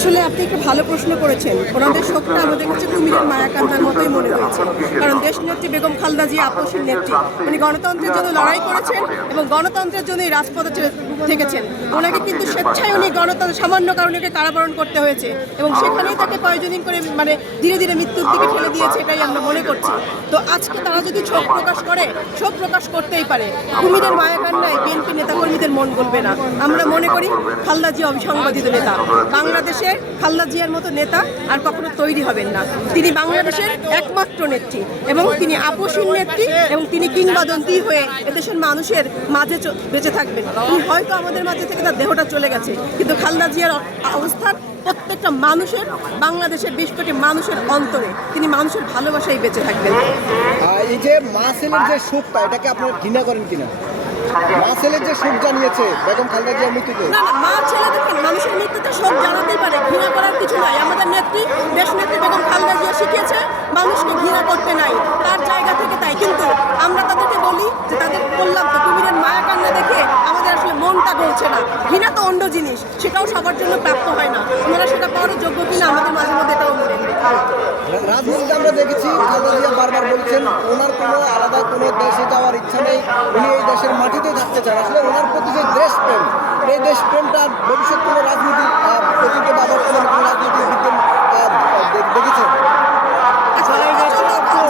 আসলে আপনি একটা ভালো প্রশ্ন করেছেন। ওনাদের শোকটা আমাদের কাছে কুমিরের মায়াকান্দার মতোই মনে হয়েছে। কারণ দেশনেত্রী বেগম খালেদা জিয়া আপসীর নেত্রী। উনি গণতন্ত্রের জন্য লড়াই করেছেন এবং গণতন্ত্রের জন্যই রাজপথে থেকেছেন। ওনাকে কিন্তু স্বেচ্ছায় উনি গণতন্ত্র সামান্য কারণে কারাবরণ করতে হয়েছে এবং সেখানেই তাকে পয়জনিং করে ধীরে ধীরে মৃত্যুর দিকে ঠেলে দিয়েছে, এটাই আমরা মনে করছি। তো আজকে তারা যদি শোক প্রকাশ করে, শোক প্রকাশ করতেই পারে। কুমিরের মায়াকান্দায় বিএনপি নেতাকর্মীদের মন গলবে না। আমরা মনে করি খালেদা জিয়া অবিসংবাদিত নেতা। বাংলাদেশে খালেদা জিয়ার মতো নেতা আর কখনো তৈরি হবেন না। তিনি বাংলাদেশের একমাত্র নেত্রী এবং তিনি আপসীর নেত্রী এবং তিনি কিংবদন্তি হয়ে এদেশের মানুষের মাঝে বেঁচে থাকবেন। তিনি হয়তো আমাদের মাঝে থেকে তার দেহটা চলে গেছে, কিন্তু খালেদা জিয়ার অবস্থান প্রত্যেকটা মানুষের, বাংলাদেশের 20 কোটি মানুষের অন্তরে তিনি মানুষের ভালোবাসায় বেঁচে থাকবেন। এই যে মা ছেলের যে শোকটা, এটাকে আপনারা ঘৃণা করেন কিনা? মা ছেলের যে শোক জানিয়েছে বেগম খালেদা জিয়ার মৃত্যুতে, না না, মা ছেলে দেখেন মানুষের মৃত্যুতে শোক জানাতেই পারে, ঘৃণা করার কিছু নাই। আমাদের নেত্রী, দেশ নেত্রী বেগম খালেদা জিয়া শিখিয়েছে মানুষকে ঘৃণা করতে নাই, তার জায়গা থেকে তাই। কিন্তু আমরা তাদেরকে বলি যে তাদের বললাম তো কুমিরের মায়াকান্না দেখে আমাদের আসলে মনটা গলছে না। ঘৃণা তো অন্য জিনিস, সেটাও সবার জন্য প্রাপ্ত হয় না। ওনারা সেটা পাওয়ার যোগ্য কিনা আমাদের মাঝে মধ্যে এটাও মনে হয়। রাজনীতিতে আমরা দেখেছি খালেদা জিয়া বারবার বলছেন ওনার কোনো আলাদা কোনো দেশে যাওয়ার ইচ্ছা নেই, উনি এই দেশের মাটিতেই থাকতে চান। আসলে ওনার প্রতি যে দেশপ্রেম, এই দেশপ্রেমটা ভবিষ্যৎ কোনো রাজনীতি অতীতে বা বর্তমানে কোনো রাজনীতিবিদদের দেখেছেন?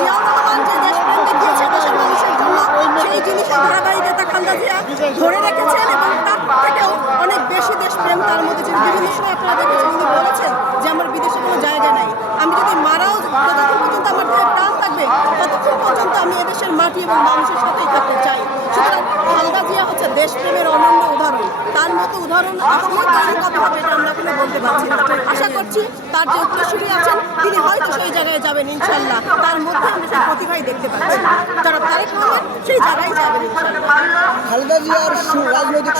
জিয়াউর রহমান যে দেশপ্রেম দেখিয়েছে দেশের মানুষের জন্য, সেই জিনিসের ধারাবাহিকতা খালেদা জিয়া ধরে রেখেছেন এবং তার থেকেও অনেক বেশি দেশপ্রেম তার মধ্যে। বিভিন্ন সময় আপনারা দেখেছেন উনি বলেছেন যে আমার বিদেশে কোনো জায়গা নাই, আমি যদি মারাও যতক্ষণ পর্যন্ত আমার দেহে প্রাণ থাকবে ততক্ষণ পর্যন্ত আমি এদেশের মাটি এবং মানুষের সাথেই থাকতে চাই। সুতরাং খালেদা জিয়া হচ্ছে দেশপ্রেমের অনন্য উদাহরণ। তার মতো উদাহরণ আসলে তৈরি কবে হবে এটা আমরা কোনো বলতে পারছি না। আশা করছি তার যে উত্তরসূরি আছেন তিনি হয়তো সেই জায়গায় যাবেন ইনশাল্লাহ। তার মধ্যে আমরা সেই প্রতিভাই দেখতে পাচ্ছি, যারা তারেক রহমান সেই জায়গায় যাবেন ইনশাল্লাহ। খালেদা জিয়ার রাজনৈতিক